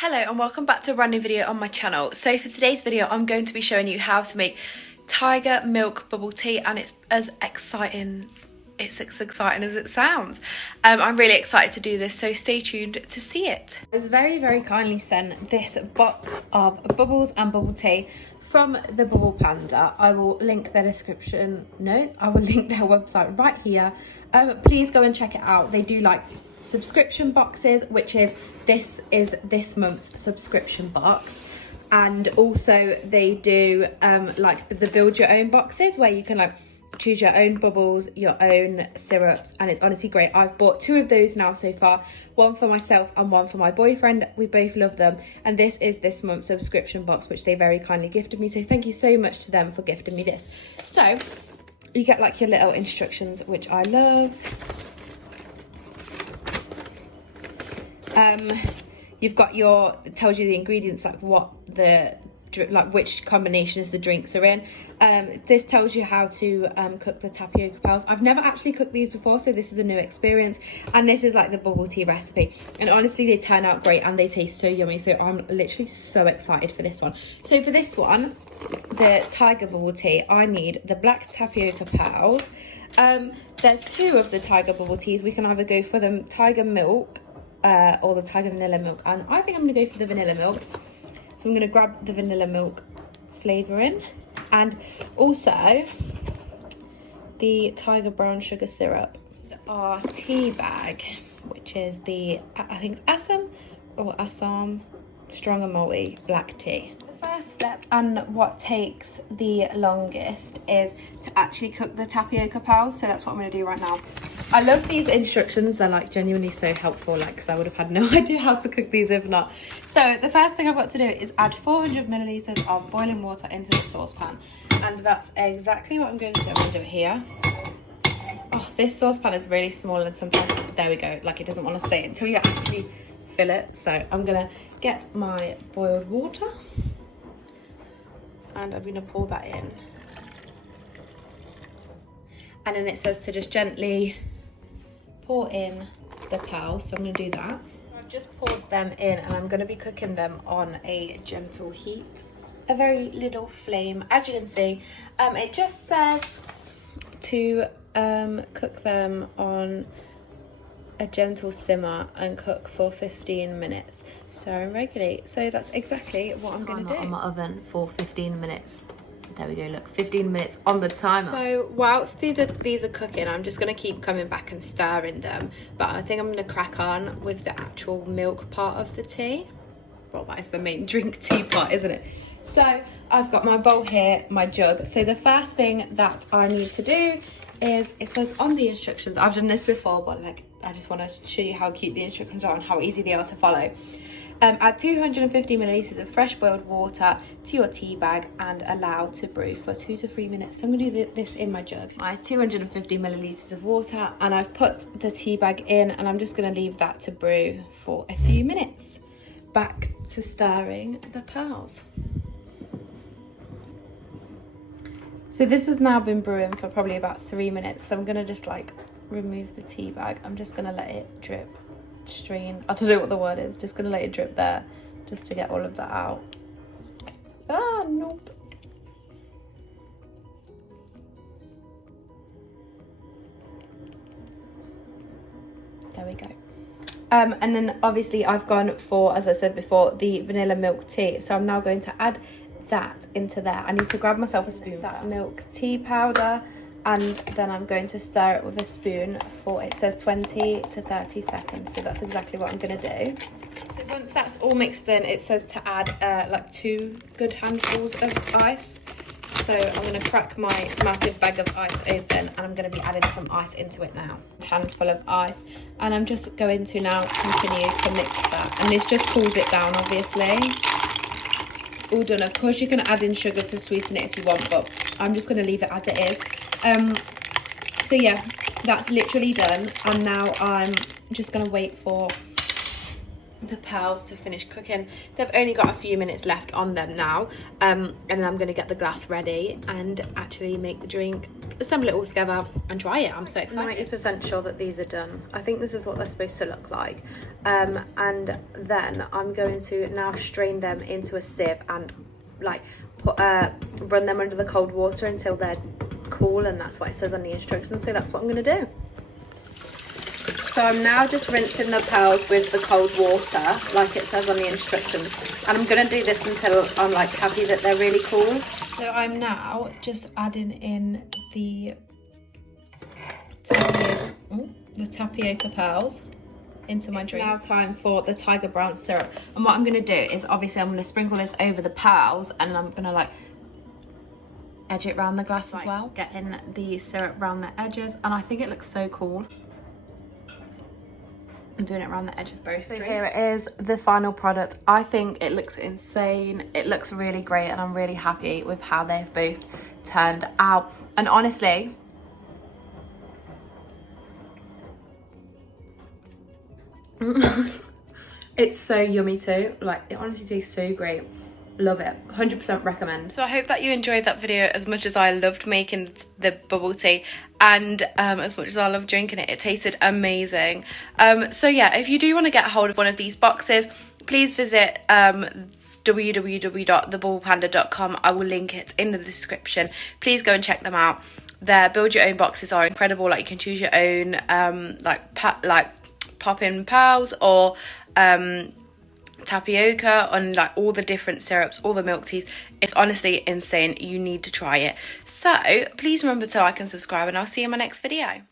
Hello and welcome back to a brand new video on my channel. So for today's video I'm going to be showing you how to make tiger milk bubble tea, and it's as exciting as it sounds. I'm really excited to do this, so stay tuned to see it. I was very kindly sent this box of bubbles and bubble tea from the Bubble Panda. I will link their description. No, I will link their website right here. Please go and check it out. They do like subscription boxes, which is this month's subscription box, and also they do like the build your own boxes where you can like choose your own bubbles, your own syrups, and it's honestly great. I've bought 2 of those now so far, one for myself and one for my boyfriend. We both love them, and this is this month's subscription box which they very kindly gifted me, so thank you so much to them for gifting me this. So you get like your little instructions, which I love. You've got your, it tells you the ingredients, like what the, like which combinations the drinks are in. This tells you how to cook the tapioca pearls. I've never actually cooked these before, so this is a new experience, and this is like the bubble tea recipe, and honestly they turn out great and they taste so yummy, so I'm literally so excited for this one. So for this one, the tiger bubble tea, I need the black tapioca pearls. There's 2 of the tiger bubble teas. We can either go for the tiger milk or the tiger vanilla milk, and I think I'm gonna go for the vanilla milk, so I'm gonna grab the vanilla milk flavouring, and also the tiger brown sugar syrup, our tea bag, which is the, I think it's Assam strong and malty black tea. The first step, and what takes the longest, is to actually cook the tapioca pearls, so that's what I'm going to do right now. I love these instructions, they're like genuinely so helpful, like, because I would have had no idea how to cook these if not. So the first thing I've got to do is add 400 millilitres of boiling water into the saucepan, and that's exactly what I'm going to do. I'm going to do it here. Oh, this saucepan is really small, and sometimes, there we go, like it doesn't want to stay until you actually fill it. So I'm going to get my boiled water and I'm going to pour that in, and then it says to just gently pour in the pearls, so I'm going to do that. I've just poured them in, and I'm going to be cooking them on a gentle heat, a very little flame. As you can see, it just says to cook them on a gentle simmer and cook for 15 minutes. So regularly, so that's exactly what I'm going to do. On my oven for 15 minutes. There we go, look, 15 minutes on the timer. So whilst these are cooking, I'm just going to keep coming back and stirring them, but I think I'm going to crack on with the actual milk part of the tea. Well, that is the main drink tea part, isn't it? So I've got my bowl here, my jug. So the first thing that I need to do is, it says on the instructions, I've done this before, but like I just want to show you how cute the instructions are and how easy they are to follow. Add 250 millilitres of fresh boiled water to your tea bag and allow to brew for 2 to 3 minutes. So I'm going to do this in my jug. My 250 millilitres of water, and I've put the tea bag in, and I'm just going to leave that to brew for a few minutes. Back to stirring the pearls. So this has now been brewing for probably about 3 minutes, so I'm going to just like remove the tea bag. I'm just going to let it drip, strain, I don't know what the word is, just going to let it drip there just to get all of that out. Ah, nope. There we go. And then obviously I've gone for, as I said before, the vanilla milk tea, so I'm now going to add that into there. I need to grab myself a spoon, that milk tea powder, and then I'm going to stir it with a spoon for, it says 20 to 30 seconds, so that's exactly what I'm going to do. So once that's all mixed in, it says to add like 2 good handfuls of ice. So I'm going to crack my massive bag of ice open, and I'm going to be adding some ice into it now. A handful of ice, and I'm just going to now continue to mix that, and this just cools it down obviously. All done. Of course you can add in sugar to sweeten it if you want, but I'm just going to leave it as it is. So yeah, that's literally done, and now I'm just going to wait for the pearls to finish cooking. They've only got a few minutes left on them now, and then I'm going to get the glass ready and actually make the drink. assemble it all together and try it. I'm so excited. 90% sure that these are done. I think this is what they're supposed to look like. And then I'm going to now strain them into a sieve and like run them under the cold water until they're cool, and that's what it says on the instructions, so that's what I'm going to do. So I'm now just rinsing the pearls with the cold water like it says on the instructions, and I'm going to do this until I'm like happy that they're really cool. So I'm now just adding in the tapioca pearls into my drink. It's now time for the Tiger Brown syrup, and what I'm going to do is obviously I'm going to sprinkle this over the pearls, and I'm going to like edge it around the glass as well, getting the syrup around the edges, and I think it looks so cool. I'm doing it around the edge of both. So here it is, the final product. I think it looks insane. It looks really great, and I'm really happy with how they've both turned out. And honestly, it's so yummy too. Like, it honestly tastes so great. Love it. 100% recommend. So I hope that you enjoyed that video as much as I loved making the bubble tea, and as much as I loved drinking it. It tasted amazing. So yeah, if you do want to get a hold of one of these boxes, please visit www.thebubblepanda.com. I will link it in the description. Please go and check them out. Their build your own boxes are incredible. Like, you can choose your own like pop-in pearls or tapioca on like all the different syrups, all the milk teas. It's honestly insane. You need to try it. So please remember to like and subscribe, and I'll see you in my next video.